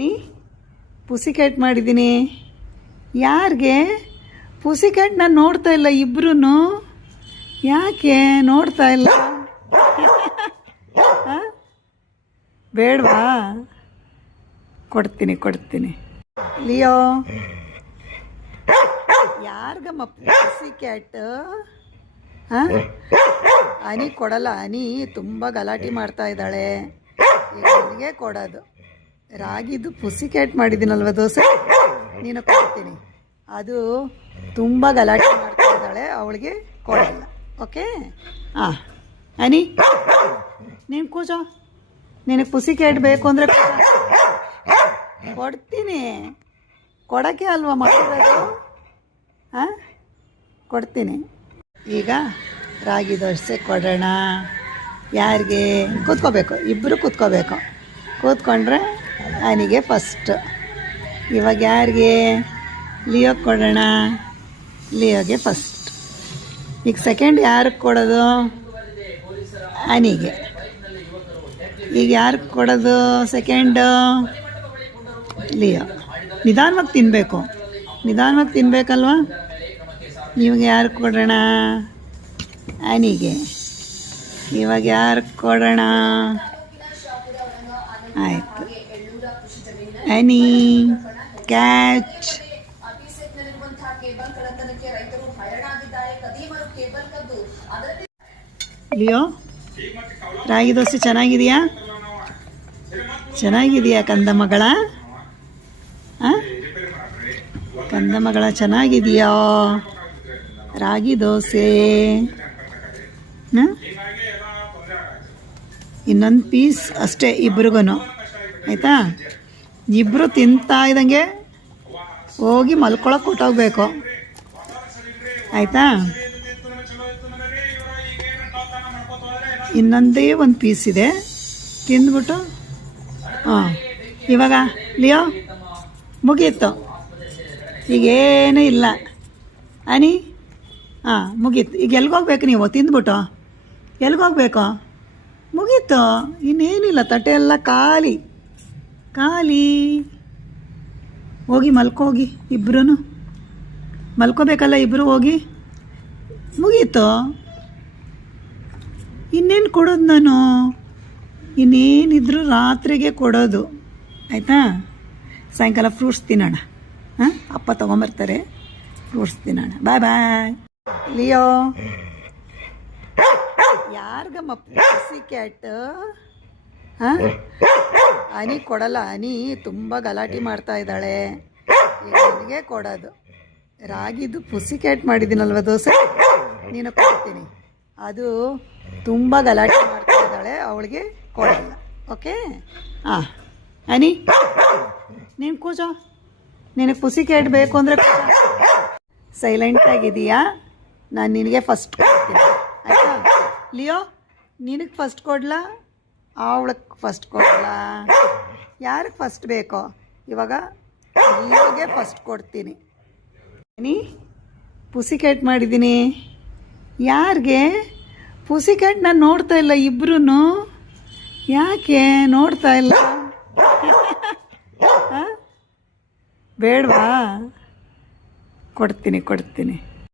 ನೀ ಪುಸಿ ಕ್ಯಾಟ್ ಮಾಡಿದ್ದೀನಿ. ಯಾರಿಗೆ? ಪುಸಿ ಕ್ಯಾಟ್ ನಾನು ನೋಡ್ತಾ ಇಲ್ಲ. ಇಬ್ರು ಯಾಕೆ ನೋಡ್ತಾ ಇಲ್ಲ? ಬೇಡವಾ? ಕೊಡ್ತೀನಿ. Leo, ಯಾರಿಗಮ್ಮ ಪುಸಿ cat? ಅನಿ ಕೊಡಲ್ಲ. ಅನಿ ತುಂಬ ಗಲಾಟೆ ಮಾಡ್ತಾ ಇದ್ದಾಳೆ. ನನಗೆ ಕೊಡೋದು. ರಾಗಿದು ಪುಸಿ ಕ್ಯಾಟ್ ಮಾಡಿದ್ದೀನಲ್ವ ದೋಸೆ, ನೀನು ಕೊಡ್ತೀನಿ. ಅದು ತುಂಬ ಗಲಾಟೆ ಮಾಡ್ತಾ ಇದ್ದಾಳೆ, ಅವಳಿಗೆ ಕೊಡಲ್ಲ. ಓಕೆ? ಅನಿ, ನೀನು ಕೂಜೋ. ನಿನಗೆ ಪುಸಿ ಕ್ಯಾಟ್ ಬೇಕು ಅಂದರೆ ಕೊಡ್ತೀನಿ. ಕೊಡೋಕ್ಕೆ ಅಲ್ವಾ ಮಾಡಿರೋದು? ಕೊಡ್ತೀನಿ. ಈಗ ರಾಗಿ ದೋಸೆ ಕೊಡೋಣ. ಯಾರಿಗೆ? ಕೂತ್ಕೋಬೇಕು, ಇಬ್ಬರು ಕೂತ್ಕೋಬೇಕು. ಕೂತ್ಕೊಂಡ್ರೆ ಅವನಿಗೆ ಫಸ್ಟ್. ಇವಾಗ ಯಾರಿಗೆ? ಲಿಯೋಗೆ ಕೊಡೋಣ. ಲಿಯೋಗೆ ಫಸ್ಟ್. ಈಗ ಸೆಕೆಂಡ್ ಯಾರಿಗೆ ಕೊಡೋದು? ಅನಿಗೆ. ಈಗ ಯಾರಿಗೆ ಕೊಡೋದು ಸೆಕೆಂಡು? ಲಿಯೋ. ನಿಧಾನವಾಗಿ ತಿನ್ನಬೇಕಲ್ವ? ಇವಾಗ ಯಾರಿಗೆ ಕೊಡೋಣ? ಅನಿಗೆ. ಇವಾಗ ಯಾರಿಗೆ ಕೊಡೋಣ? ಆಯಿತು. ಅನಿ ಕ್ಯಾಚ್. ಲಿಯೋ, ರಾಗಿ ದೋಸೆ ಚೆನ್ನಾಗಿದೆಯಾ ಕಂದ ಮಗಳ? ಕಂದ ಮಗಳ ಚೆನ್ನಾಗಿದೆಯಾ ರಾಗಿ ದೋಸೆ? ಇನ್ನೊಂದು ಪೀಸ್ ಅಷ್ಟೇ ಇಬ್ರಿಗೂ, ಆಯಿತಾ? ಇಬ್ಬರು ತಿಂತಾ ಇದ್ದಂಗೆ ಹೋಗಿ ಮಲ್ಕೊಳಕ್ಕೆ ಕೊಟ್ಟೋಗ್ಬೇಕು, ಆಯಿತಾ? ಇನ್ನೊಂದೇ ಒಂದು ಪೀಸ್ ಇದೆ, ತಿಂದ್ಬಿಟ್ಟು ಇವಾಗ ಲಿಯೋ ಮುಗೀತು. ಈಗೇನೂ ಇಲ್ಲ ಅನಿ. ಮುಗೀತು. ಈಗ ಎಲ್ಗೋಗ್ಬೇಕು ನೀವು? ತಿಂದ್ಬಿಟ್ಟು ಎಲ್ಗೋಗ್ಬೇಕು? ಮುಗೀತು. ಇನ್ನೇನಿಲ್ಲ, ತಟ್ಟೆ ಎಲ್ಲ ಖಾಲಿ. ಹೋಗಿ ಮಲ್ಕೋಗಿ. ಇಬ್ಬರೂ ಮಲ್ಕೋಬೇಕಲ್ಲ, ಇಬ್ಬರು ಹೋಗಿ. ಮುಗೀತು. ಇನ್ನೇನು ಕೊಡೋದು ನಾನು? ಇನ್ನೇನಿದ್ರು ರಾತ್ರಿಗೆ ಕೊಡೋದು, ಆಯಿತಾ? ಸಾಯಂಕಾಲ ಫ್ರೂಟ್ಸ್ ತಿನ್ನೋಣ. ಅಪ್ಪ ತೊಗೊಂಬರ್ತಾರೆ, ಫ್ರೂಟ್ಸ್ ತಿನ್ನೋಣ. ಬಾಯ್. Leo, ಯಾರಿಗಮ್ಮ ಪುಸಿ cat? ಅನಿ ಕೊಡಲ್ಲ. ಅನಿ ತುಂಬ ಗಲಾಟೆ ಮಾಡ್ತಾ ಇದ್ದಾಳೆ, ನನಗೆ ಕೊಡೋದು. ರಾಗಿದು ಪುಸಿ ಕ್ಯಾಟ್ ಮಾಡಿದ್ದೀನಲ್ವ ದೋಸೆ, ನೀನು ಕೊಡ್ತೀನಿ. ಅದು ತುಂಬ ಗಲಾಟೆ ಮಾಡ್ತಾ ಇದ್ದಾಳೆ, ಅವಳಿಗೆ ಕೊಡಲ್ಲ. ಓಕೆ? ಅನಿ, ನೀನು ಕೂಜೋ. ನಿನಗೆ ಪುಸಿ ಕ್ಯಾಟ್ ಬೇಕು ಅಂದರೆ ಸೈಲೆಂಟಾಗಿದೆಯಾ? ನಾನು ನಿನಗೆ ಫಸ್ಟ್ ಕೊಡ್ತೀನಿ, ಆಯಿತಾ? ಲಿಯೋ, ನಿನಗೆ ಫಸ್ಟ್ ಕೊಡ್ಲಾ? ಅವಳಕ್ಕೆ ಫಸ್ಟ್ ಕೊಡ್ಲಾ? ಯಾರಿಗೆ ಫಸ್ಟ್ ಬೇಕೋ? ಇವಾಗ ಲಿಯೋಗೆ ಫಸ್ಟ್ ಕೊಡ್ತೀನಿ. ಅನಿ, ಪುಸಿ ಕ್ಯಾಟ್ ಮಾಡಿದ್ದೀನಿ. ಯಾರಿಗೆ? ಪುಸಿ ಕ್ಯಾಟ್ ನಾನು ನೋಡ್ತಾ ಇಲ್ಲ. ಇಬ್ರು ಯಾಕೆ ನೋಡ್ತಾ ಇಲ್ಲ? ಬೇಡವಾ? ಕೊಡ್ತೀನಿ.